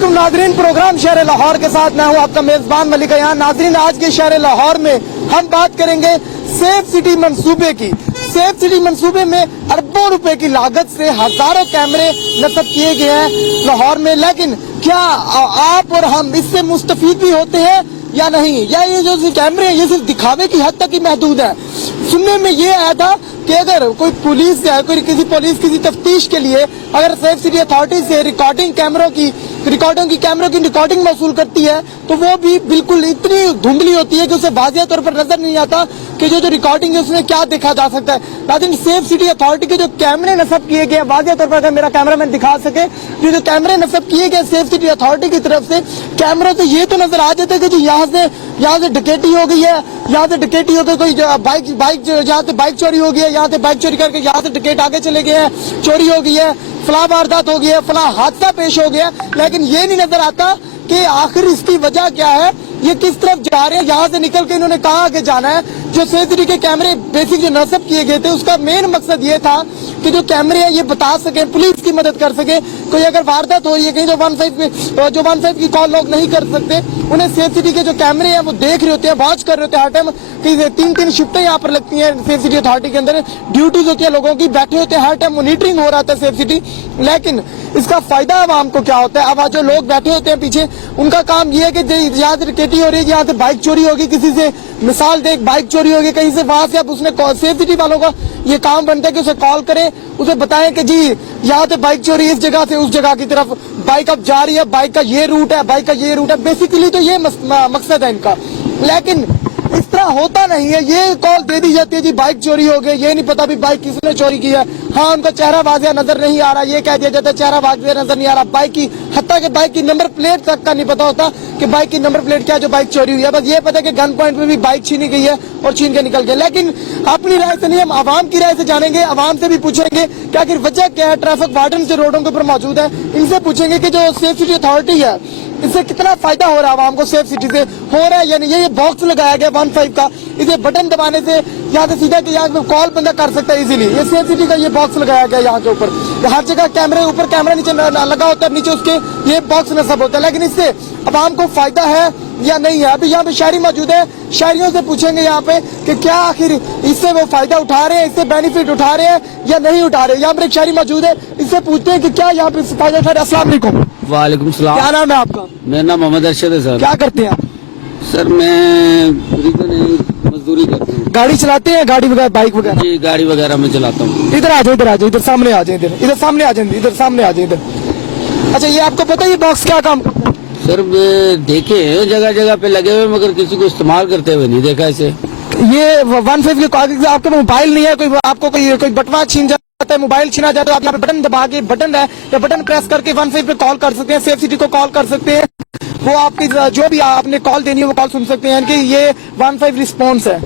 वालेकुम नाजरीन, प्रोग्राम शहर लाहौर के साथ मैं हूँ आपका मेजबान मलिक अयान। नाजरीन, आज के शहर लाहौर में हम बात करेंगे सेफ सिटी मंसूबे की। सेफ सिटी मंसूबे में अरबों रुपए की लागत से हजारों कैमरे नस्ब किए गए हैं लाहौर में, लेकिन क्या आप और हम इससे मुस्तफीद भी होते हैं या नहीं, या ये जो कैमरे हैं ये सिर्फ दिखावे की हद तक ही महदूद है। सुनने में ये आया था कि अगर कोई पुलिस या कोई किसी तफ्तीश के लिए अगर सेफ सिटी अथॉरिटी से कैमरों की रिकॉर्डिंग वसूल करती है तो वो भी बिल्कुल इतनी धुंधली होती है कि उसे वाज़ेह तौर पर नजर नहीं आता कि जो रिकॉर्डिंग है उसमें क्या देखा जा सकता है। लेकिन सेफ सिटी अथॉरिटी के जो कैमरे नस्ब किए गए, वाज़ेह तौर पर अगर मेरा कैमरामैन दिखा सके, जो कैमरे नस्ब किए गए सेफ सिटी अथॉरिटी की तरफ से, कैमरों से ये तो नजर आ जाता है कि जी यहाँ से डकैती हो गई है, यहाँ से डकैती हो गई, कोई बाइक यहाँ से बाइक चोरी हो गई है, यहाँ से बाइक चोरी करके यहाँ से डकैत आगे चले गए हैं, चोरी हो गई है, फला वारदात हो गई है, फला हादसा पेश हो गया। लेकिन ये नहीं नजर आता कि आखिर इसकी वजह क्या है, ये किस तरफ जा रहे हैं, यहाँ से निकल के इन्होंने कहाँ आगे जाना है। जो सेफ सिटी के कैमरे बेसिक जो नस्ब किए गए थे उसका मेन मकसद ये था कि जो कैमरे हैं ये बता सके, पुलिस की मदद कर सके। कोई अगर वारदात हो रही है कहीं जो 15 की कॉल लोग नहीं कर सकते, उन्हें सेफ सिटी के जो कैमरे हैं वो देख रहे होते हैं, वॉच कर रहे होते हैं हर टाइम। कि 3 शिफ्टें यहाँ पर लगती हैं सेफ सिटी अथॉरिटी के अंदर, ड्यूटीज होती है लोगों की, बैठे होते हैं हर टाइम, मॉनिटरिंग हो रहा था सेफ सिटी। लेकिन इसका फायदा आवाम को क्या होता है? अब जो लोग बैठे होते हैं पीछे, उनका काम ये है कि यहाँ से डकैती हो रही है, यहाँ से बाइक चोरी होगी, किसी से मिसाल देख बाइक चोरी होगी कहीं से, वहां से अब उसने सेफ सिटी वालों का ये काम बनता है कि उसे कॉल करें, उसे बताएं कि जी यहाँ से बाइक चोरी इस जगह से उस जगह की तरफ बाइक अब जा रही है, बाइक का ये रूट है, बाइक का ये रूट है। बेसिकली तो ये मकसद है इनका। लेकिन इस तरह होता नहीं है। ये कॉल दे दी जाती है जी बाइक चोरी हो गई, ये नहीं पता भी बाइक किसने चोरी की है। हाँ, उनका चेहरा वाज़ेह नजर नहीं आ रहा, ये कह दिया जाता है चेहरा वाज़ेह नजर नहीं आ रहा, बाइक की हत्ता के बाइक की नंबर प्लेट तक का नहीं पता होता कि बाइक की नंबर प्लेट क्या जो बाइक चोरी हुई है। बस ये पता है कि गन पॉइंट में भी बाइक छीनी गई है और छीन के निकल गए। लेकिन अपनी राय से नहीं, हम आवाम की राय से जानेंगे, आवाम से भी पूछेंगे कि आखिर वजह क्या है। ट्रैफिक वार्डन जो रोडों के ऊपर मौजूद है, इनसे पूछेंगे कि जो सेफ सिटी अथॉरिटी है इससे कितना फायदा हो रहा है आवाम को, सेफ सिटी से हो रहा है या नहीं। ये बॉक्स लगाया गया 15 का, इसे बटन दबाने से यहाँ से सीधा यहाँ पे कॉल बंदा कर सकता है इजीली। ये सेफ सिटी का ये बॉक्स लगाया गया यहाँ के ऊपर, हर जगह कैमरे ऊपर कैमरा नीचे लगा होता है, नीचे उसके ये बॉक्स नस्ब होता है। लेकिन इससे आवाम को फायदा है या नहीं है? अभी यहाँ पे शहरी मौजूद है, शहरियों से पूछेंगे यहाँ पे कि क्या आखिर इससे वो फायदा उठा रहे हैं, इससे बेनिफिट उठा रहे हैं या नहीं उठा रहे। यहाँ पर एक शहरी मौजूद है, इससे पूछते हैं कि क्या यहाँ पे फायदा उठा रहे। अस्सलाम वालेकुम। वालेकुम सलाम। क्या नाम है आपका? मेरा नाम मोहम्मद अरशद है सर। क्या करते हैं आप? सर मैं मजदूरी करता हूँ। गाड़ी चलाते हैं, गाड़ी वगैरह बाइक वगैरह? जी, गाड़ी वगैरह में चलाता हूँ। इधर आ जाओ, इधर आ जाओ, इधर सामने आ जाए, इधर सामने आ जाए, इधर सामने आ जाए इधर। अच्छा, ये आपको पता है ये बॉक्स क्या काम करता है? सर देखे हैं जगह जगह पे लगे हुए, मगर किसी को इस्तेमाल करते हुए नहीं देखा इसे। ये 15 के कागज, आपके मोबाइल नहीं है, कोई आपको कोई बटवा छीन जाता है, मोबाइल छीना जाता है, आप यहाँ पे बटन दबा के, बटन है या बटन प्रेस करके 15 पे कॉल कर सकते हैं, सेफ सिटी को कॉल कर सकते हैं। वो आपकी जो भी आपने कॉल देनी है वो कॉल सुन सकते हैं कि ये 15 रिस्पॉन्स है।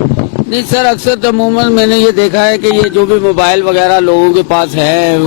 नहीं सर, अक्सर तो अमूमन मैंने ये देखा है कि ये जो भी मोबाइल वगैरह लोगों के पास है,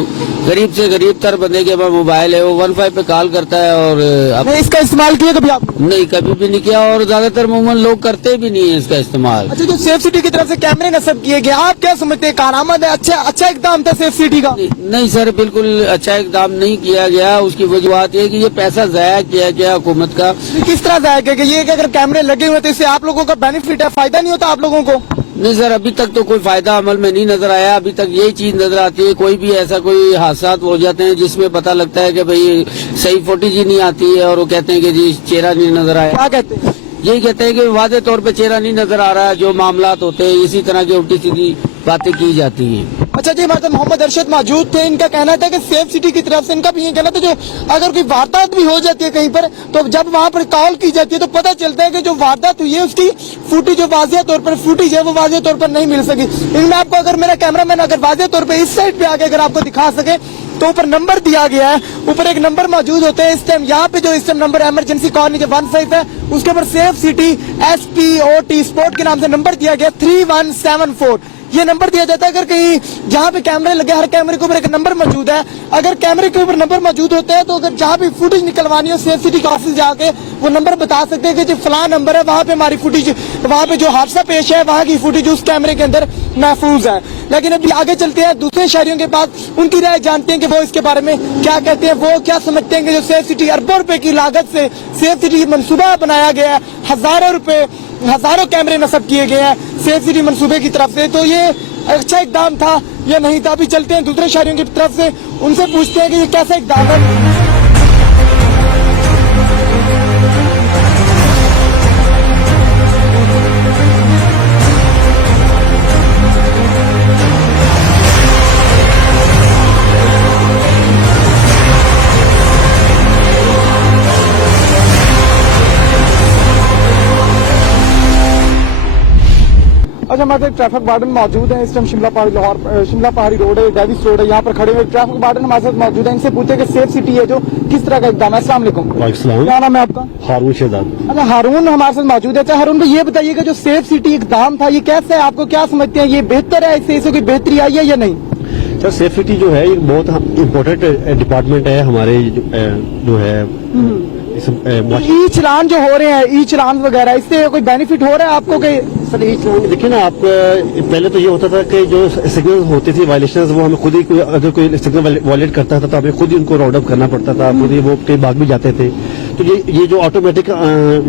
गरीब से गरीब तर बंदे के पास मोबाइल है, वो 15 पे कॉल करता है। और नहीं, इसका इस्तेमाल किया कभी आप? नहीं, कभी भी नहीं किया, और ज्यादातर अमूमन लोग करते भी नहीं है इसका इस्तेमाल। अच्छा, जो सेफ सिटी की तरफ से कैमरे नस्ब किए गए, आप क्या समझते हैं, कारआमद है, अच्छा इकदाम था सेफ सिटी का? नहीं सर, बिल्कुल अच्छा इकदाम नहीं किया गया। उसकी वजूहत ये कि ये पैसा जाया किया गया हुकूमत का। किस तरह जाया गया? ये कि अगर कैमरे लगे हुए तो इससे आप लोगों का बेनिफिट है, फायदा नहीं होता आप लोगों को? नहीं सर, अभी तक तो कोई फायदा अमल में नहीं नजर आया। अभी तक यही चीज नजर आती है, कोई भी ऐसा कोई हादसा हो जाते हैं जिसमें पता लगता है कि भाई सही फोटो जी नहीं आती है, और वो कहते हैं कि जी चेहरा नहीं नजर आया। क्या कहते हैं? यही कहते हैं कि वादे तौर पे चेहरा नहीं नजर आ रहा है। जो मामलात होते हैं इसी तरह की उल्टी सीधी बातें की जाती हैं। अच्छा जी, हमारे मोहम्मद अरशद मौजूद थे, इनका कहना था कि सेफ सिटी की तरफ से इनका भी ये कहना था, जो अगर कोई वारदात भी हो जाती है कहीं पर, तो जब वहाँ पर कॉल की जाती है तो पता चलता है कि जो वारदात हुई है उसकी फुटेज जो वाज़ेह तौर पर फुटेज है वो वाज़ेह तौर पर नहीं मिल सकी। इनमें आपको अगर मेरा कैमरामैन अगर वाज़ेह तौर पर इस साइड पे आके अगर आपको दिखा सके तो ऊपर नंबर दिया गया है, ऊपर एक नंबर मौजूद होते हैं इस टाइम। यहाँ पे जो इस टाइम नंबर इमरजेंसी कॉल जो 15 है उसके ऊपर सेफ सिटी SPOT स्पोर्ट के नाम से नंबर दिया गया 3174। ये नंबर दिया जाता है अगर कहीं जहाँ पे कैमरे लगे, हर कैमरे के ऊपर एक नंबर मौजूद है। अगर कैमरे के ऊपर नंबर मौजूद होते हैं तो अगर जहाँ भी फुटेज निकलवानी हो सेफ सिटी के ऑफिस जाके वो नंबर बता सकते हैं कि जो फला नंबर है वहाँ पे हमारी फुटेज, वहाँ पे जो हादसा पेश है वहाँ की फुटेज उस कैमरे के अंदर महफूज है। लेकिन अभी आगे चलते हैं दूसरे शहरियों के पास, उनकी राय जानते हैं कि वो इसके बारे में क्या कहते हैं, वो क्या समझते हैं कि जो सेफ सिटी अरबों रुपए की लागत से सेफ सिटी मंसूबा बनाया गया है, हजारों कैमरे नस्ब किए गए हैं सेफ सिटी मंसूबे की तरफ से, तो ये अच्छा इकदाम था या नहीं था। अभी चलते हैं दूसरे शहरियों की तरफ से, उनसे पूछते हैं कि ये कैसा इकदाम है। अच्छा, हमारे ट्रैफिक वार्डन मौजूद है इस टाइम शिमला पहाड़ी रोड है, डेविस रोड है, यहाँ पर खड़े हुए ट्रैफिक वार्डन हमारे साथ मौजूद है। इनसे पूछते हैं कि सेफ सिटी है जो किस तरह का इकदाम है। अस्सलाम वालेकुम। क्या नाम है आपका? हारून शहजाद। अच्छा, हारून हमारे साथ मौजूद है। अच्छा हारून भाई, ये बताइएगा जो सेफ सिटी इकदाम था ये कैसे है, आपको क्या समझते हैं, ये बेहतर है, इससे कोई बेहतरी आई है या नहीं? सर, सेफ सिटी जो है एक बहुत इम्पोर्टेंट डिपार्टमेंट है हमारे जो है ई चलान जो हो रहे हैं, ई चलान वगैरह, इससे कोई बेनिफिट हो रहा है आपको? सर, ई चलान देखिए ना आप, पहले तो ये होता था कि जो सिग्नल होते थे वायलेशन, वो हमें खुद ही अगर कोई सिग्नल वायलेट करता था तो हमें खुद ही उनको राउंड अप करना पड़ता था, खुद ही वो कई भाग भी जाते थे। तो ये जो ऑटोमेटिक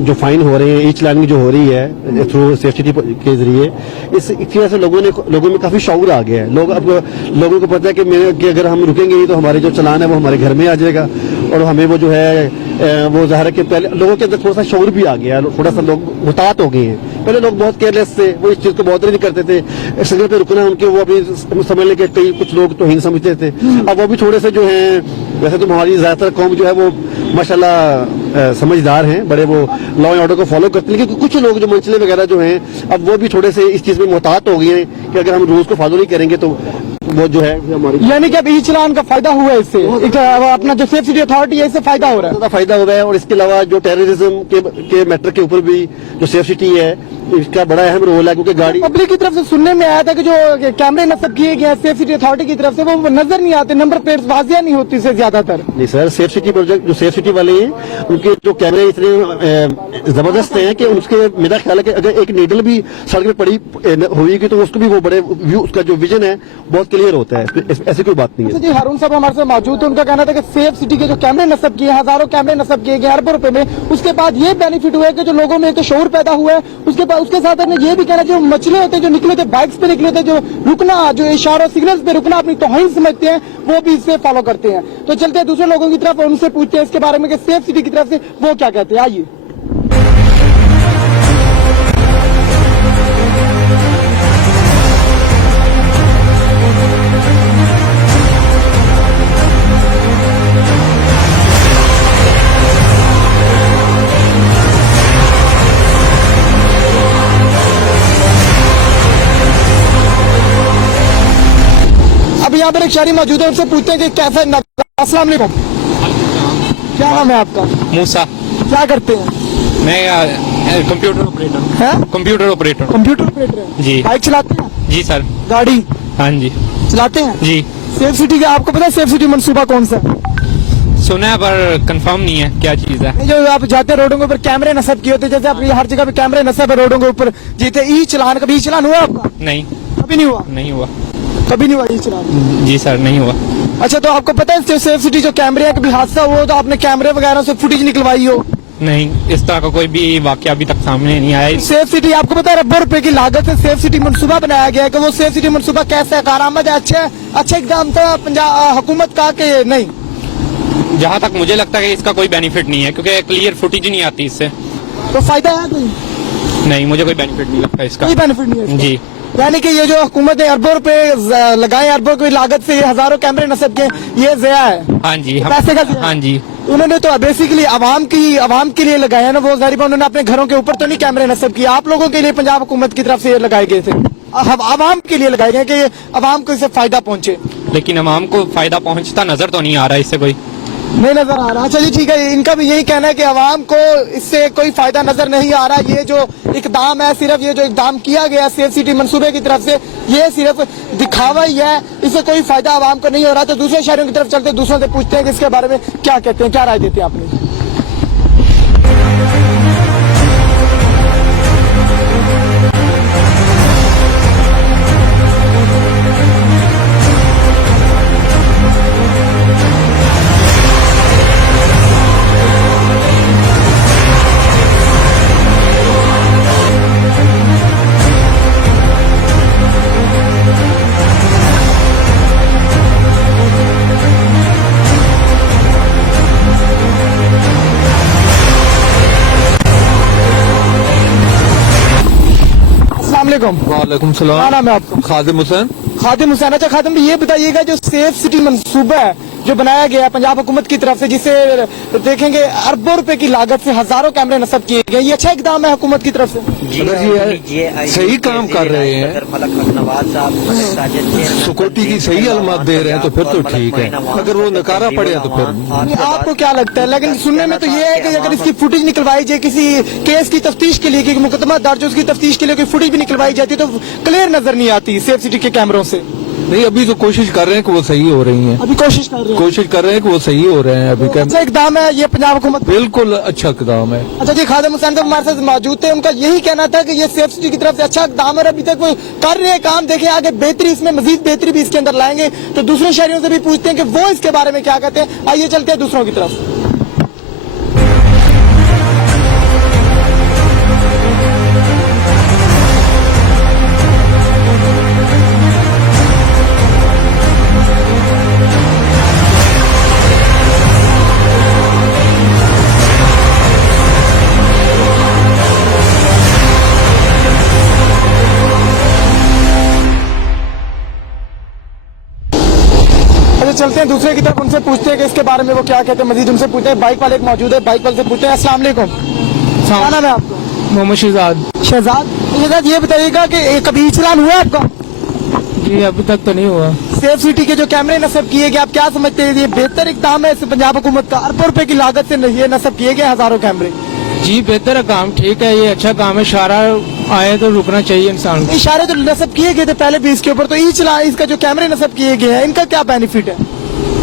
जो फाइन हो रहे हैं, ई चलान जो हो रही है थ्रू सेफ सिटी के जरिए, इस वजह से लोगों में काफी शऊर आ गया है। लोगों को पता है कि अगर हम रुकेंगे नहीं तो हमारे जो चलान है वो हमारे घर में आ जाएगा, और हमें वो जो है वो ज़ाहिर है कि पहले लोगों के अंदर थोड़ा सा शऊर भी आ गया, थोड़ा सा लोग मुतात हो गए हैं। पहले लोग बहुत केयरलेस थे, वो इस चीज को बहुत नहीं करते थे, सिग्नल पे रुकना उनके वो अभी समझ लें कि कई कुछ लोग तो हीन समझते थे। अब वो भी थोड़े से जो हैं, वैसे तो हमारी ज्यादातर कौम जो है वो माशाल्लाह समझदार हैं, बड़े वो लॉ एंड ऑर्डर को फॉलो करते हैं, लेकिन कुछ लोग जो मंचले वगैरह जो हैं अब वो भी थोड़े से इस चीज में मुतात हो गए हैं कि अगर हम रूल्स को फॉलो नहीं करेंगे तो वो जो है हमारी, यानी कि अब ई चलान का फायदा हुआ है इससे, अपना जो सेफ सिटी अथॉरिटी है इससे फायदा हो रहा है, फायदा हो रहा है। और इसके अलावा जो टेररिज्म के मैटर के ऊपर भी जो सेफ सिटी है इसका बड़ा अहम रोल है, क्योंकि गाड़ी पब्लिक की तरफ से सुनने में आया था कि जो कैमरे नस्ब किए गए सेफ सिटी अथॉरिटी की तरफ से वो नजर नहीं आते, नंबर प्लेट वाजिया नहीं होती से ज्यादातर। नहीं सर, सेफ सिटी प्रोजेक्ट जो सेफ सिटी वाले हैं उनके जो कैमरे इतने जबरदस्त हैं कि उसके मेरा ख्याल है कि अगर एक नीडल भी सड़क पे पड़ी होगी तो उसको भी वो बड़े व्यू, उसका जो विजन है बहुत क्लियर होता है, ऐसी कोई बात नहीं है। जी, हारून साहब हमारे साथ मौजूद है, उनका कहना था कि सेफ सिटी के जो कैमरे नस्ब किए, हजारों कैमरे नस्ब किए गए अरबों रुपए में, उसके बाद ये बेनिफिट हुआ है कि जो लोगों में एक शऊर पैदा हुआ है, उसके साथ ये भी कहना जो मचले होते हैं, जो निकले थे बाइक्स पे निकले थे, जो रुकना, जो इशारों सिग्नल्स पे रुकना अपनी तौहीन समझते हैं, वो भी इससे फॉलो करते हैं। तो चलते हैं दूसरे लोगों की तरफ, उनसे पूछते हैं इसके बारे में कि सेफ सिटी की तरफ से वो क्या कहते हैं। आइए। यहाँ पर एक शहरी मौजूद है, उनसे पूछते हैं कि कैसा नजर। अस्सलाम वालेकुम। क्या नाम है आपका? मूसा। क्या करते हैं? मैं कंप्यूटर ऑपरेटर हूँ। Computer operator. कंप्यूटर ऑपरेटर है जी। बाइक चलाते हैं? जी सर। गाड़ी? हाँ जी चलाते हैं जी। सेफ सिटी का आपको पता है सेफ सिटी मंसूबा कौन सा है? सुना है पर कंफर्म नहीं है क्या चीज है। जो आप जाते हैं रोडों के ऊपर कैमरे नस्ब किए होते हैं, जैसे आप हर जगह पे कैमरे नस्ब है रोडों के ऊपर, जीते ई चलान, कभी ई चलान हुआ आपका? नहीं, कभी नहीं हुआ? नहीं हुआ। कभी नहीं हुआ ई चलान? जी सर, नहीं हुआ। अच्छा, तो आपको पता है सेफ सिटी जो कैमरे है, कभी हादसा हुआ तो आपने कैमरे वगैरह से फुटेज निकलवाई हो? नहीं, इस तरह का कोई भी वाकया अभी तक सामने नहीं आया। सेफ सिटी आपको पता है अरबों रुपए की लागत से सेफ सिटी मंसूबा बनाया गया है, कि वो सेफ सिटी मंसूबा कैसा है, कारआमद है, अच्छा इकदाम था पंजाब हुकूमत का कि नहीं? जहाँ तक मुझे लगता है कि इसका कोई बेनिफिट नहीं है, क्योंकि क्लियर फुटेज नहीं आती इससे। तो फायदा है कोई? नहीं, मुझे कोई बेनिफिट नहीं लगता इसका। कोई बेनिफिट नहीं है इसका? जी। यानी कि ये जो हुकूमत है अरबों रुपए लगाए, अरबों की लागत से हजारों कैमरे नस्ब के, ये ज़या है। हाँ जी। पैसे का ज़िया है। हाँ जी। उन्होंने तो बेसिकली आवाम के लिए लगाए हैं ना, वो जाहिर है उन्होंने अपने घरों के ऊपर तो नहीं कैमरे नस्ब किए, आप लोगों के लिए पंजाब हुकूमत की तरफ से लगाए गए थे, आवाम के लिए लगाए गए कि आवाम को इससे फायदा पहुंचे। लेकिन आवाम को फायदा पहुंचता नजर तो नहीं आ रहा इससे, कोई नहीं नजर आ रहा। चलिए ठीक है, इनका भी यही कहना है कि आवाम को इससे कोई फायदा नजर नहीं आ रहा। ये जो इकदाम है, सिर्फ ये जो इकदाम किया गया सेफ सिटी मंसूबे की तरफ से, ये सिर्फ दिखावा ही है, इससे कोई फायदा आवाम को नहीं हो रहा। तो दूसरे शहरों की तरफ चलते, दूसरों से पूछते हैं कि इसके बारे में क्या कहते हैं, क्या राय देते हैं आपने। वालेकुम। वालेकुम क्या सलाम। नाम है आपका? खादिम हुसैन। खादिम हुसैन। अच्छा खादिम भाई, ये बताइएगा जो सेफ सिटी मंसूबा है जो बनाया गया है पंजाब हुकूमत की तरफ से, जिसे देखेंगे अरबों रुपए की लागत से हजारों कैमरे नस्ब किए गए, ये अच्छा इकदाम है हुकूमत की तरफ से? अगर ये सही काम कर रहे हैं, सिक्योरिटी की सही अलमात दे रहे हैं तो फिर तो ठीक है, अगर वो नकारा पड़े तो फिर आपको क्या लगता है? लेकिन सुनने में तो ये है कि अगर इसकी फुटेज निकलवाई जाए किसी केस की तफ्तीश के लिए, कि मुकदमा दर्ज हो, उसकी तफ्तीश के लिए कोई फुटेज भी निकलवाई जाती है तो क्लियर नजर नहीं आती सेफ सिटी के कैमरों से। नहीं, अभी तो कोशिश कर रहे हैं कि वो सही हो रही हैं, अभी कोशिश कर रहे हैं कि वो सही हो रहे हैं अभी। अच्छा इकदाम है ये पंजाब हुकूमत? बिल्कुल अच्छा इकदाम है। अच्छा जी, खादिम हुसैन साहब हमारे साथ मौजूद थे, उनका यही कहना था कि ये सेफ सिटी की तरफ से अच्छा इकदाम है, अभी तक वो कर रहे हैं काम, देखें आगे बेहतरी, इसमें मजीद बेहतरी भी इसके अंदर लाएंगे। तो दूसरे शहरियों से भी पूछते हैं कि वो इसके बारे में क्या कहते हैं। आइए चलते हैं दूसरों की तरफ। चलते हैं दूसरे की तरफ, उनसे पूछते हैं कि इसके बारे में वो क्या कहते हैं, मजीद उनसे पूछते हैं। बाइक वाले एक मौजूद है, बाइक वाले से पूछते हैं। अस्सलाम वालेकुम, क्या नाम है आपका? मोहम्मद शहजाद। शहजाद ये बताइएगा कि कभी चलान हुआ आपका? जी अभी तक तो नहीं हुआ। सेफ सिटी के जो कैमरे नस्ब किए गए, आप क्या समझते हैं ये बेहतर इक़दाम है पंजाब हुकूमत का? अरबों रुपए की लागत से ये नस्ब किए गए हजारों कैमरे। जी बेहतर है काम, ठीक है, ये अच्छा काम है। इशारा आए तो रुकना चाहिए इंसान को। इशारे तो नस्ब किए गए थे पहले भी इसके ऊपर, तो इसका जो कैमरे नस्ब किए गए हैं इनका क्या बेनिफिट है?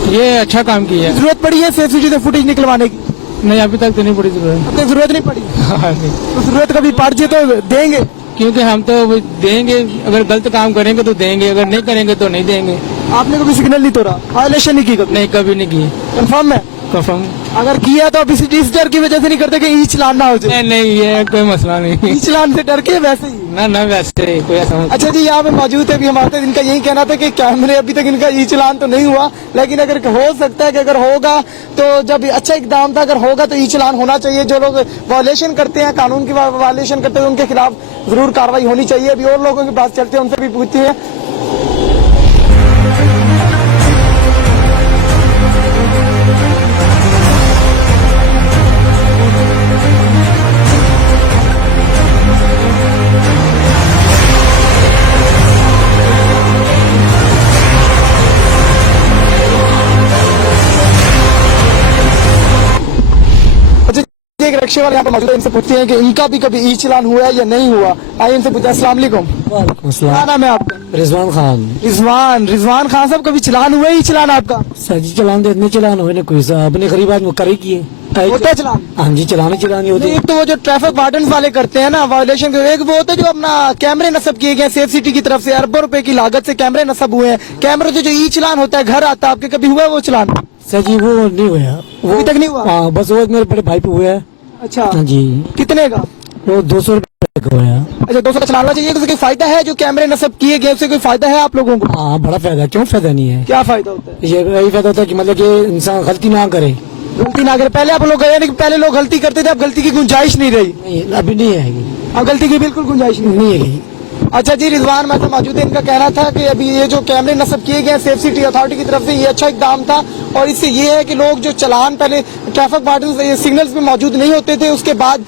ये अच्छा काम किया है। जरूरत पड़ी है सेफ सिटी से फुटेज निकलवाने की? नहीं अभी तक तो नहीं पड़ी जरूरत। अब तक जरूरत नहीं पड़ी। तो जरूरत कभी पड़ जाए तो देंगे? क्योंकि हम तो देंगे, अगर गलत काम करेंगे तो देंगे, अगर नहीं करेंगे तो नहीं देंगे। आपने कभी सिग्नल नहीं तोड़ा, वायलेशन नहीं की कभी? नहीं कभी नहीं की। कंफर्म है? कंफर्म। अगर किया तो अभी इस डर की वजह से नहीं करते कि ई चलान ना हो जाए? नहीं ये कोई मसला नहीं। ई चलान से डर के वैसे ही? ना वैसे कोई ऐसा। अच्छा जी, यहाँ पे मौजूद है भी हमारे, इनका यही कहना था कि कैमरे अभी तक इनका ई चलान तो नहीं हुआ, लेकिन अगर हो सकता है कि अगर होगा तो जब अच्छा इकदाम था, अगर होगा तो ई चलान होना चाहिए। जो लोग वायलेशन करते हैं, कानून की वायलेशन करते हैं, उनके खिलाफ जरूर कार्रवाई होनी चाहिए। अभी और लोगों के पास चलते हैं, उनसे भी पूछते हैं। एक रिक्शे वाले यहाँ पर मौजूद है, इनसे पूछते हैं कि इनका भी कभी ई चलान हुआ है या नहीं हुआ। आइए इनसे पूछते हैं। अस्सलाम वालेकुम, क्या नाम है आपका? रिजवान खान। रिजवान खान साहब, कभी चलान हुआ है ई चलान आपका? सर जी चलान तो इतने चलान हुए ना, कोई सा अपने गरीब आदमी कर ही किए होता है चलान? हाँ जी चलाने चलानी होती है। एक तो वो जो ट्रैफिक वार्डन वाले करते हैं ना वायलेशन, एक वो होता है जो अपना कैमरे नस्ब किए गए सेफ सिटी की तरफ से, अरबों रुपए की लागत से कैमरे नस्ब हुए हैं। कैमरे से जो ई चलान होता है घर आता है, आपके कभी हुआ है वो चलान? सर जी वो नहीं हुआ, वो अभी तक नहीं हुआ? हाँ बस वो मेरे बड़े भाई पे हुआ है। अच्छा हाँ जी। कितने का? वो 200 रुपए का हुआ। अच्छा 200 का चलाना चाहिए। उससे कोई फायदा है? जो कैमरे नस्ब किए गए उससे कोई फायदा है आप लोगों को? हाँ बड़ा फायदा, क्यों फायदा नहीं है? क्या फायदा होता है? ये यही फायदा होता है कि मतलब कि इंसान गलती ना करे। गलती ना करे? पहले आप लोग गए नहीं, पहले लोग गलती करते थे, अब गलती की गुंजाइश नहीं रही? नहीं अभी नहीं आएगी, अब गलती की बिल्कुल गुंजाइश नहीं है। अच्छा जी, रिजवान मैं तो मौजूद है, इनका कहना था कि अभी ये जो कैमरे नस्ब किए गए सेफ सिटी अथॉरिटी की तरफ से ये अच्छा इकदाम था, और इससे ये है कि लोग जो चलान पहले ट्रैफिक वार्डन सिग्नल्स में मौजूद नहीं होते थे, उसके बाद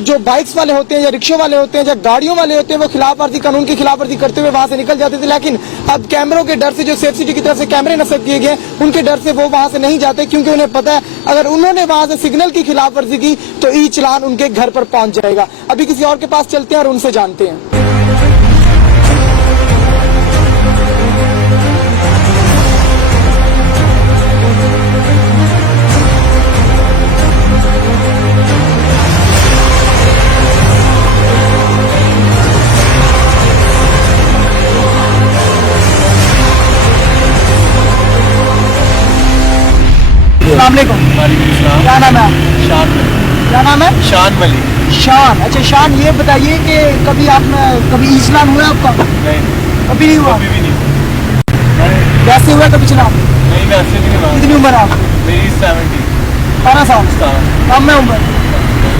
जो बाइक्स वाले होते हैं या रिक्शों वाले होते हैं या गाड़ियों वाले होते हैं वो खिलाफ वर्जी, कानून की खिलाफ वर्जी करते हुए वहां से निकल जाते थे। लेकिन अब कैमरों के डर से जो सेफ सिटी की तरफ से कैमरे नस्ब किए गए उनके डर से वो वहां से नहीं जाते, क्योंकि उन्हें पता है अगर उन्होंने वहां से सिग्नल की खिलाफ वर्जी की तो ई चलान उनके घर पर पहुंच जाएगा। अभी किसी और के पास चलते हैं और उनसे जानते हैं। क्या नाम है? क्या नाम है? शान मलिक। शान। अच्छा शान, ये बताइए कि कभी कभी ई चलान हुआ आपका? नहीं, कभी नहीं हुआ? कभी भी नहीं। वैसे हुआ कभी चलान? नहीं, वैसे भी नहीं। कितनी उम्र है आपकी? मेरी 70। 17 साल? कम है उम्र?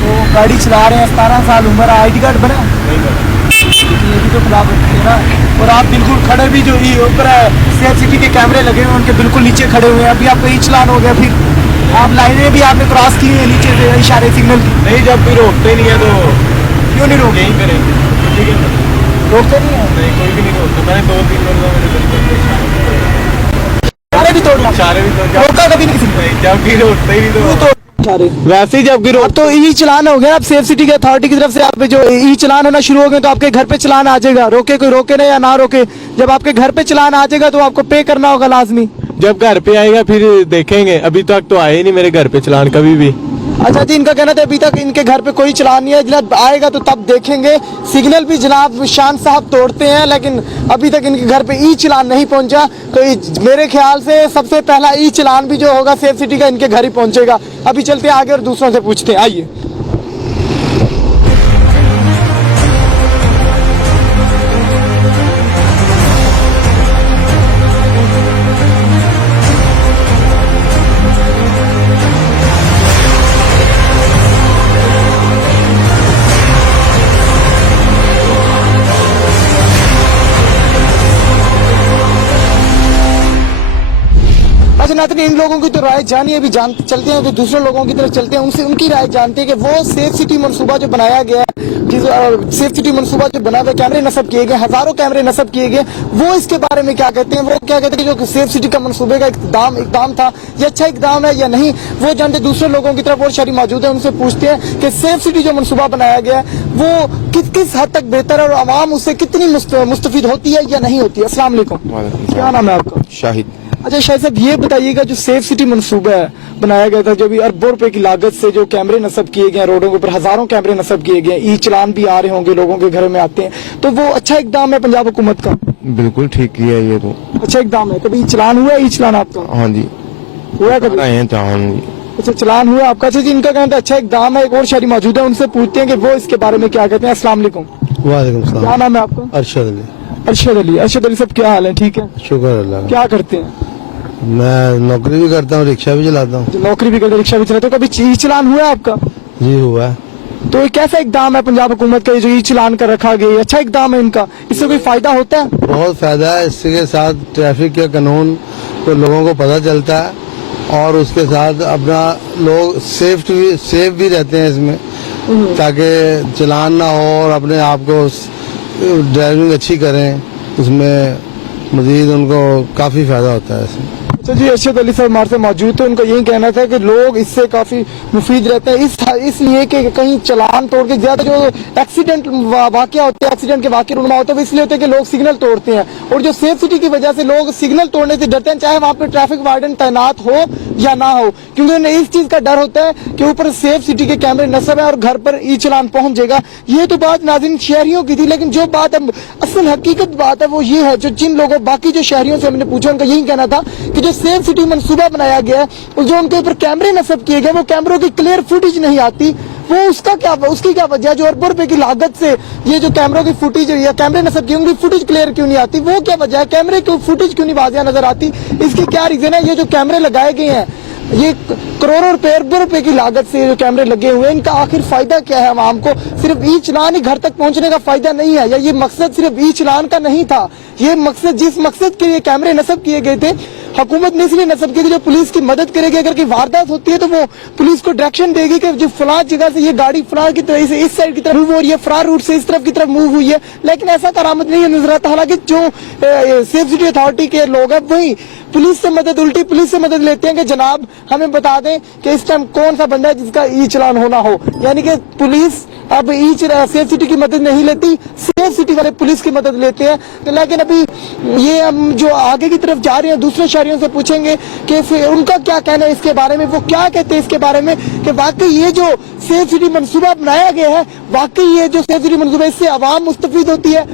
तो गाड़ी चला रहे हैं, 17 साल उम्र, ID कार्ड बना? नहीं बना। लेकिन ये भी तो खिलाफ होती है ना। और आप बिल्कुल खड़े भी जो ये ऊपर सेफ सिटी के कैमरे लगे हुए हैं उनके बिल्कुल नीचे खड़े हुए हैं, अभी आपका ई चलान हो गया, फिर आप लाइनें भी आपने क्रॉस की है नीचे से इशारे सिग्नल की। नहीं, जब भी रोकते नहीं है तो क्यों नहीं रोके? यहीं पे रहेंगे, ठीक है? रोकते नहीं है? नहीं, कोई भी नहीं रोकता। मैंने 2-3 लोगों इशारे भी तोड़ना, इशारे भी तो रोका कभी नहीं किसी ने? जब भी रोकते ही क्यों तो इशारे? वैसे ही जब भी अब तो ई चलान हो गया, अब सेफ सिटी की अथॉरिटी की तरफ से आप जो ई चलान होना शुरू हो गए तो आपके घर पे चलान आ जाएगा, रोके कोई रोके ना या ना रोके, जब आपके घर पे चलान आ जाएगा तो आपको पे करना होगा लाजमी। जब घर पे आएगा फिर देखेंगे, अभी तक तो आए ही नहीं मेरे घर पे चलान कभी भी। अच्छा जी, इनका कहना था अभी तक इनके घर पे कोई चलान नहीं है, जनाब आएगा तो तब देखेंगे। सिग्नल भी जनाब शान साहब तोड़ते हैं लेकिन अभी तक इनके घर पे ई चलान नहीं पहुंचा, तो मेरे ख्याल से सबसे पहला ई चलान भी जो होगा सेफ सिटी का इनके घर ही पहुंचेगा। अभी चलते हैं आगे और दूसरों से पूछते हैं, आइए। अच्छा नाज़रीन, इन लोगों की तो राय जानिए, अभी चलते हैं तो दूसरे लोगों की तरफ चलते हैं, उनसे उनकी राय जानते हैं कि वो सेफ सिटी मनसूबा जो बनाया गया है, सेफ सिटी मनसूबा जो बना हुआ, कैमरे नस्ब किए गए, हजारों कैमरे नस्ब किए गए, वो इसके बारे में क्या कहते हैं? वो क्या कहते हैं कि जो सेफ सिटी का मनसूबे का इकदाम था ये अच्छा इकदाम है या नहीं, वो जानते। दूसरे लोगों की तरफ और शहरी मौजूद है, उनसे पूछते हैं कि सेफ सिटी जो मनसूबा बनाया गया है वो किस हद तक बेहतर है और आवाम उससे कितनी मुस्तफीद होती है या नहीं होती है। अस्सलाम वालेकुम, क्या नाम है आपका? शाहिद। अच्छा शाहिद साहब, ये बताइएगा जो सेफ सिटी मनसूबा है बनाया गया था, जो भी अरबों रुपए की लागत से जो कैमरे नस्ब किए गए रोडों के ऊपर, हजारों कैमरे नस्ब किए गए, ई चलान भी आ रहे होंगे, लोगों के घरों में आते हैं, तो वो अच्छा इकदाम है पंजाब हुकूमत का? बिल्कुल ठीक किया ये तो। अच्छा इकदाम है। कभी चलान हुआ है ई चलान आपका? हाँ जी, हुआ है कभी? अच्छा चलान हुआ आपका? अच्छा जी, इनका कहना था अच्छा इकदाम है। एक और शहरी मौजूद है, उनसे पूछते हैं कि वो इसके बारे में क्या कहते हैं। अस्सलाम वालेकुम। वालेकुम सलाम। क्या नाम है आपका? अरशद अली। अरशद अली। अरशद अली साहब क्या हाल है? ठीक है, शुक्र अल्लाह। क्या करते हैं? मैं नौकरी भी करता हूँ, रिक्शा भी चलाता हूँ। नौकरी भी करते, रिक्शा भी चलाते हो। कभी ई चलान हुआ है आपका? जी हुआ है। तो ये कैसा इकदाम है पंजाब हुकूमत का, ये जो ई चलान कर रखा गया, अच्छा इकदाम है इनका, इससे कोई फायदा होता है? बहुत फायदा है, इसके साथ ट्रैफिक के कानून तो लोगों को पता चलता है और उसके साथ अपना लोग सेफ भी रहते हैं इसमें, ताकि चलान ना हो और अपने आप को ड्राइविंग अच्छी करें, उसमें मजीद उनको काफ़ी फायदा होता है इसमें। अच्छा जी, अरशद अली साहब हमारे से मौजूद थे, उनका यही कहना था कि लोग इससे काफी मुफीद रहते हैं इसलिए कि कहीं चलान तोड़ के, ज्यादा जो एक्सीडेंट वाकया होते हैं, एक्सीडेंट के वाकये रुनमा होते हैं, वो इसलिए होते हैं कि लोग सिग्नल तोड़ते हैं, और जो सेफ सिटी की वजह से लोग सिग्नल तोड़ने से डरते हैं, चाहे वहां पे ट्रैफिक वार्डन तैनात हो या ना हो, क्योंकि उन्हें इस चीज का डर होता है कि ऊपर सेफ सिटी के कैमरे नस्ब है और घर पर ई चलान पहुंच जाएगा। ये तो बात नाज़रीन शहरियों की थी, लेकिन जो बात अब असल हकीकत बात है वो ये है, जो जिन लोगों बाकी जो शहरियों से हमने पूछा, उनका यही कहना था कि जो सेफ सिटी मनसूबा बनाया गया है और जो उनके ऊपर कैमरे नस्ब किए गए, वो कैमरों की क्लियर फुटेज नहीं आती, वो उसकी क्या वजह, जो अरबों रुपए की लागत से ये जो कैमरों की फुटेज या कैमरे नस्ब किए उनकी फुटेज क्लियर क्यों नहीं आती, वो क्या वजह है, कैमरे की फुटेज क्यों नहीं वाज़िया नजर आती, इसकी क्या रीजन है? ये जो कैमरे लगाए गए हैं, ये करोड़ों रुपए अरबों रुपए की लागत से जो कैमरे लगे हुए हैं, इनका आखिर फायदा क्या है आवाम को? सिर्फ ई चलान ही घर तक पहुंचने का फायदा नहीं है, या ये मकसद सिर्फ ई चलान का नहीं था, ये मकसद जिस मकसद के लिए कैमरे नस्ब किए गए थे, हुकूमत ने इसलिए नस्ब की थी जो पुलिस की मदद करेगी, अगर कोई वारदात होती है तो वो पुलिस को डायरेक्शन देगी कि जो फलां जगह से ये गाड़ी फलां की तरह से इस साइड की तरफ मूव हो रही है, फलां रूट से इस तरफ की तरफ मूव हुई है, लेकिन ऐसा करामत नहीं है नजर आता। हालांकि जो सेफ सिटी अथॉरिटी के लोग हैं वही पुलिस से मदद, उल्टी पुलिस से मदद लेते हैं कि जनाब हमें बता दें कि इस टाइम कौन सा बंदा है जिसका ई चलान होना हो, यानी कि पुलिस अब सेफ सिटी की मदद नहीं लेती, सेफ सिटी वाले पुलिस की मदद लेते हैं। लेकिन अभी ये हम जो आगे की तरफ जा रहे हैं, दूसरे शहरियों से पूछेंगे कि उनका क्या कहना है इसके बारे में, वो क्या कहते हैं इसके बारे में कि वाकई ये जो सेफ सिटी मनसूबा बनाया गया है, वाकई ये जो सेफ सिटी मनसूबा, इससे आवाम मुस्तफीद होती है,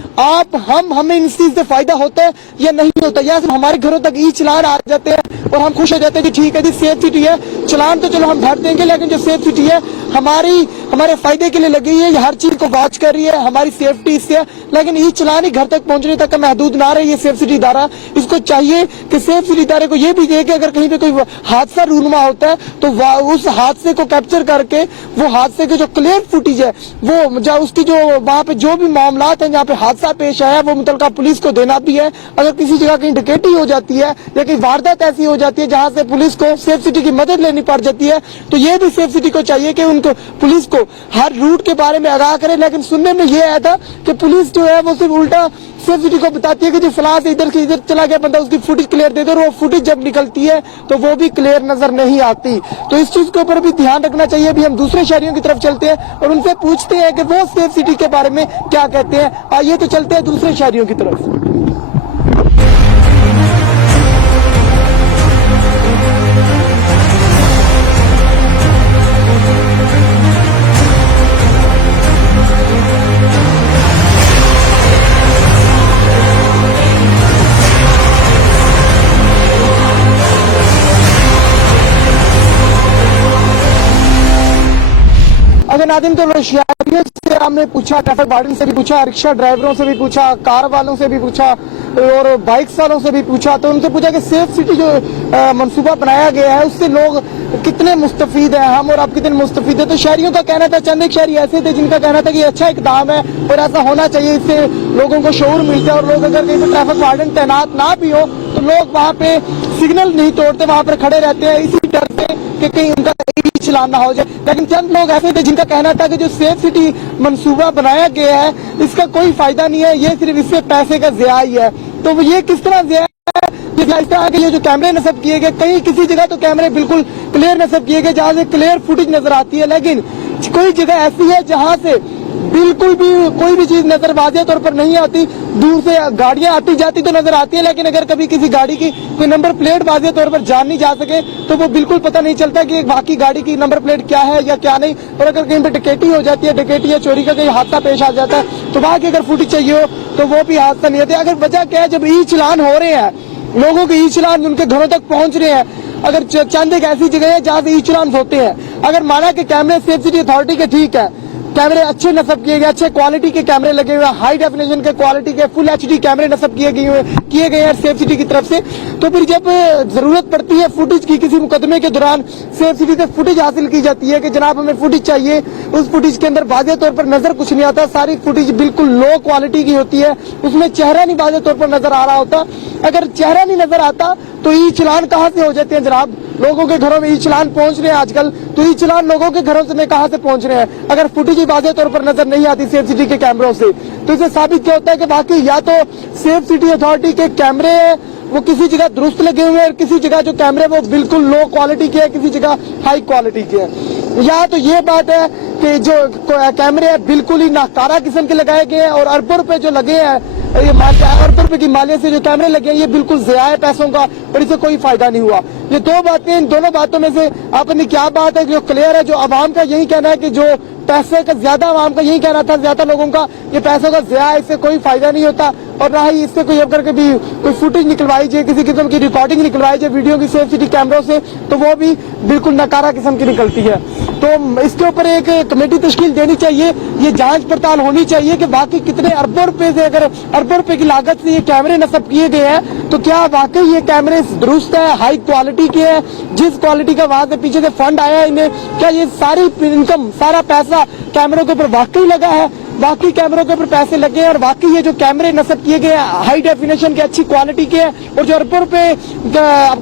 हमें इस चीज से फायदा होता है या नहीं होता, या सिर्फ हमारे घरों तक ई चलान आ जाते हैं, और हम खुश हो जाते हैं कि ठीक है जी सेफ सिटी है, चलान तो चलो हम भर देंगे, लेकिन जो सेफ सिटी है हमारे फायदे के लिए लगी है, ये हर चीज को वॉच कर रही है, हमारी सेफ्टी इससे है। लेकिन ये चलान ही घर तक पहुंचने तक का महदूद ना रहे ये सेफ सिटी इदारा। इसको चाहिए कि सेफ सिटी इदारे को ये भी दे कि अगर कहीं पे कोई हादसा रूनुमा होता है तो उस हादसे को कैप्चर करके वो हादसे के जो क्लियर फुटेज है वो उसकी जो वहाँ पे जो भी मामलात हैं जहाँ पे हादसा पेश आया वो मुतलका पुलिस को देना भी है। अगर किसी जगह कहीं डकैती हो जाती है या कहीं वारदात ऐसी हो जाती है जहाँ से पुलिस को सेफ सिटी की मदद लेनी पड़ जाती है, तो ये भी सेफ सिटी को चाहिए कि उनको पुलिस को हर रूट के बारे में आगाह करे। लेकिन सुनने में ये आया था कि पुलिस जो है वो सिर्फ उल्टा सेफ सिटी को बताती है कि जो फलां से इधर चला गया बंदा, उसकी फुटेज क्लियर दे दो, और वो फुटेज जब निकलती है तो वो भी क्लियर नजर नहीं आती। तो इस चीज के ऊपर भी ध्यान रखना चाहिए। अभी हम दूसरे शहरियों की तरफ चलते हैं और उनसे पूछते हैं कि वो सेफ सिटी के बारे में क्या कहते हैं। आइए तो चलते हैं दूसरे शहरियों की तरफ। अगर नादिम तो शहरियों से हमने पूछा, ट्रैफिक वार्डन से भी पूछा, रिक्शा ड्राइवरों से भी पूछा, कार वालों से भी पूछा और बाइक्स वालों से भी पूछा, तो उनसे पूछा कि सेफ सिटी जो मंसूबा बनाया गया है उससे लोग कितने मुस्तफीद हैं, हम और आप कितने मुस्तफीद हैं। तो शहरियों का कहना था, चंद एक शहरी ऐसे थे जिनका कहना था कि अच्छा इकदाम है और ऐसा होना चाहिए, इससे लोगों को शऊर मिलता है और लोग अगर कहीं पर ट्रैफिक वार्डन तैनात ना भी हो तो लोग वहाँ पे सिग्नल नहीं तोड़ते, वहाँ पर खड़े रहते हैं इसी डर से कि कहीं उनका चलान ना हो जाए। लेकिन चंद लोग ऐसे थे जिनका कहना था कि जो सेफ सिटी मंसूबा बनाया गया है इसका कोई फायदा नहीं है, ये सिर्फ इससे पैसे का ज़िया ही है। तो ये किस तरह ज़िया है? इस तरह के ये जो कैमरे नस्ब किए गए, कहीं किसी जगह तो कैमरे बिल्कुल क्लियर नस्ब किए गए जहाँ से क्लियर फुटेज नजर आती है, लेकिन कोई जगह ऐसी है जहाँ से बिल्कुल भी कोई भी चीज नजर वाज़ेह तौर पर नहीं आती। दूर से गाड़ियां आती जाती तो नजर आती है, लेकिन अगर कभी किसी गाड़ी की कोई नंबर प्लेट वाज़ेह तौर पर जान नहीं जा सके तो वो बिल्कुल पता नहीं चलता कि बाकी गाड़ी की नंबर प्लेट क्या है या क्या नहीं। और अगर कहीं पर डकैती हो जाती है, डकैती या चोरी का कोई हादसा पेश आ जाता है तो वहां की अगर फुटेज चाहिए हो तो वो भी हादसा नहीं होता। अगर वजह क्या है, जब ई चलान हो रहे हैं, लोगों के ई चलान उनके घरों तक पहुंच रहे हैं, अगर चंद एक ऐसी जगह है जहाँ से ई चलान होते हैं, अगर माना कि कैमरे सेफ सिटी अथॉरिटी के ठीक है, कैमरे अच्छे नस्ब किए गए, अच्छे क्वालिटी के कैमरे लगे हुए, हाई डेफिनेशन के क्वालिटी के फुल एचडी कैमरे नस्ब किए गए हैं सेफ सिटी की तरफ से, तो फिर जब जरूरत पड़ती है फुटेज की, किसी मुकदमे के दौरान सेफ सिटी से फुटेज हासिल की जाती है कि जनाब हमें फुटेज चाहिए, उस फुटेज के अंदर वाज़ेह तौर पर नजर कुछ नहीं आता, सारी फुटेज बिल्कुल लो क्वालिटी की होती है, उसमें चेहरा नहीं वाज़ेह तौर पर नजर आ रहा होता। अगर चेहरा नहीं नजर आता तो ई चलान कहाँ से हो जाते हैं जनाब? लोगों के घरों में ई चलान पहुंच रहे हैं आजकल, तो ई चलान लोगों के घरों से कहाँ से पहुंच रहे हैं? अगर फुटेज वाज़ेह तौर पर नजर नहीं आती सेफ सिटी के कैमरों से, तो इसे साबित क्या होता है कि वाकई या तो सेफ सिटी अथॉरिटी के कैमरे वो किसी जगह दुरुस्त लगे हुए हैं और किसी जगह जो कैमरे वो बिल्कुल लो क्वालिटी के हैं, किसी जगह हाई क्वालिटी के हैं। या तो ये बात है कि जो कैमरे हैं बिल्कुल ही नाकारा किस्म के लगाए गए हैं और अरबों रुपए जो लगे हैं, ये अरबों रुपए की मालियत से जो कैमरे लगे हैं ये बिल्कुल ज़िया है पैसों का और इससे कोई फायदा नहीं हुआ। ये दो बातें, इन दोनों बातों में से आपने क्या बात है जो क्लियर है? जो आवाम का यही कहना है कि जो पैसे का ज्यादा, आवाम का यही कहना था, ज्यादा लोगों का ये पैसों का ज़िया है, इससे कोई फायदा नहीं होता और ना ही इससे कोई करके भी कोई फुटेज निकलवाई जाए, किसी किस्म की रिकॉर्डिंग निकलवाई जाए वीडियो की सेफ सिटी कैमरों से, तो वो भी बिल्कुल नकारा किस्म की निकलती है। तो इसके ऊपर एक कमेटी तश्कील देनी चाहिए, ये जांच पड़ताल होनी चाहिए कि वाकई कितने अरबों रुपए से, अगर अरबों रुपए की लागत से ये कैमरे नस्ब किए गए हैं तो क्या वाकई ये कैमरे दुरुस्त है, हाई क्वालिटी के हैं, जिस क्वालिटी का वहां से पीछे से फंड आया है इन्हें, क्या ये सारी इनकम, सारा पैसा कैमरों के ऊपर वाकई लगा है, बाकी कैमरों के ऊपर पैसे लगे हैं और वाकई ये जो कैमरे नस्ब किए गए हाई डेफिनेशन के, अच्छी क्वालिटी के हैं और जो अरबों रुपए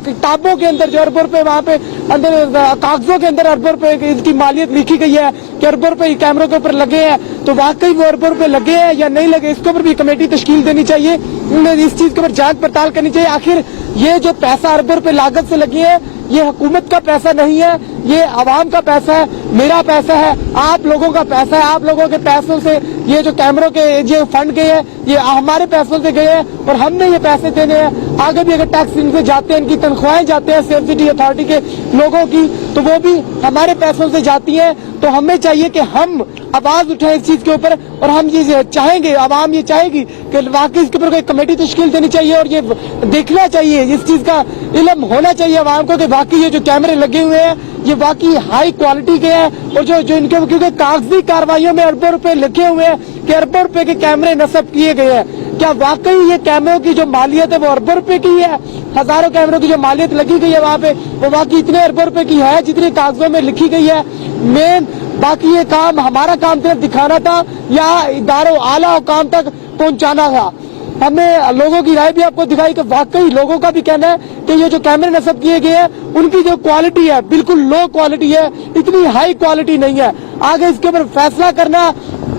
किताबों के अंदर, जो अरबों रुपए वहाँ पे अंदर कागजों के अंदर अरबों रुपए इसकी मालियत लिखी गई है कि अरबों रुपए कैमरों के ऊपर लगे हैं, तो वाकई वो अरबों रुपए लगे हैं या नहीं लगे, इसके ऊपर भी कमेटी तश्कील देनी चाहिए, इस चीज के ऊपर जांच पड़ताल करनी चाहिए। आखिर ये जो पैसा अरबों रुपए लागत से लगे हैं ये हुकूमत का पैसा नहीं है, ये आवाम का पैसा है, मेरा पैसा है, आप लोगों का पैसा है, आप लोगों के पैसों से ये जो कैमरों के जो फंड गए हैं ये हमारे पैसों से गए हैं और हमने ये पैसे देने हैं। आगे भी अगर टैक्स इनसे जाते हैं, इनकी तनख्वाहें जाते हैं सेफ सिटी अथॉरिटी के लोगों की, तो वो भी हमारे पैसों से जाती हैं। तो हमें चाहिए कि हम आवाज उठाएं इस चीज के ऊपर, और हम ये चाहेंगे, आवाम ये चाहेगी कि वाकई इसके ऊपर कोई कमेटी तश्कील देनी चाहिए और ये देखना चाहिए, इस चीज का इल्म होना चाहिए आवाम को कि वाकई ये जो कैमरे लगे हुए हैं ये वाकई हाई क्वालिटी के हैं, और जो इनके क्योंकि कागजी कार्रवाइयों में अरबों रुपए लिखे हुए हैं कि अरबों रुपए के कैमरे नस्ब किए गए हैं। क्या वाकई ये कैमरों की जो मालियत है वो अरबों रुपए की है? हजारों कैमरों की जो मालियत लगी गई है वहाँ पे वो वाकई इतने अरबों रुपए की है जितनी कागजों में लिखी गई है? मेन बाकी ये काम हमारा काम सिर्फ दिखाना था या इदारों आला हुकाम तक पहुंचाना था। हमने लोगों की राय भी आपको दिखाई कि वाकई लोगों का भी कहना है कि ये जो कैमरे नस्ब किए गए हैं उनकी जो क्वालिटी है बिल्कुल लो क्वालिटी है, इतनी हाई क्वालिटी नहीं है। आगे इसके ऊपर फैसला करना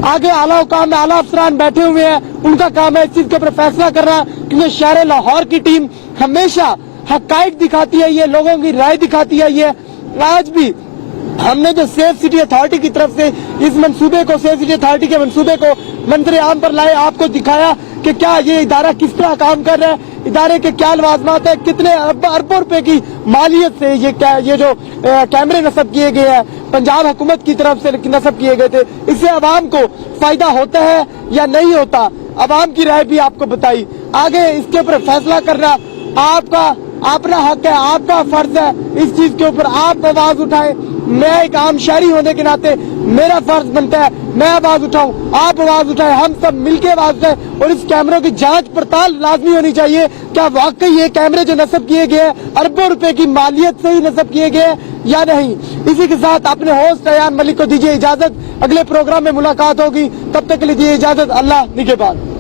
आगे आला हुकाम में आला अफसरान बैठे हुए हैं, उनका काम है इस चीज के ऊपर फैसला करना, क्योंकि शहर लाहौर की टीम हमेशा हकाइक दिखाती है, ये लोगों की राय दिखाती है। ये आज भी हमने जो सेफ सिटी अथॉरिटी की तरफ से इस मंसूबे को, सेफ सिटी अथॉरिटी के मंसूबे को मंजर आम पर लाए, आपको दिखाया कि क्या ये इदारा किस तरह काम कर रहा है, इदारे के क्या लवाजमात है, कितने अरबों रुपए की मालियत से ये जो कैमरे नस्ब किए गए हैं पंजाब हुकूमत की तरफ से नस्ब किए गए थे, इससे आवाम को फायदा होता है या नहीं होता, आवाम की राय भी आपको बताई। आगे इसके ऊपर फैसला करना आपका अपना हक है, आपका फर्ज है, इस चीज के ऊपर आप आवाज उठाएं। मैं एक आम शहरी होने के नाते मेरा फर्ज बनता है मैं आवाज उठाऊं, आप आवाज उठाएं, हम सब मिलके आवाज उठाएं, और इस कैमरों की जांच पड़ताल लाजमी होनी चाहिए। क्या वाकई ये कैमरे जो नस्ब किए गए हैं अरबों रुपए की मालियत से ही नस्ब किए गए हैं या नहीं? इसी के साथ अपने होस्ट अयान मलिक को दीजिए इजाजत, अगले प्रोग्राम में मुलाकात होगी, तब तक के लिए दीजिए इजाजत, अल्लाह निगहबान।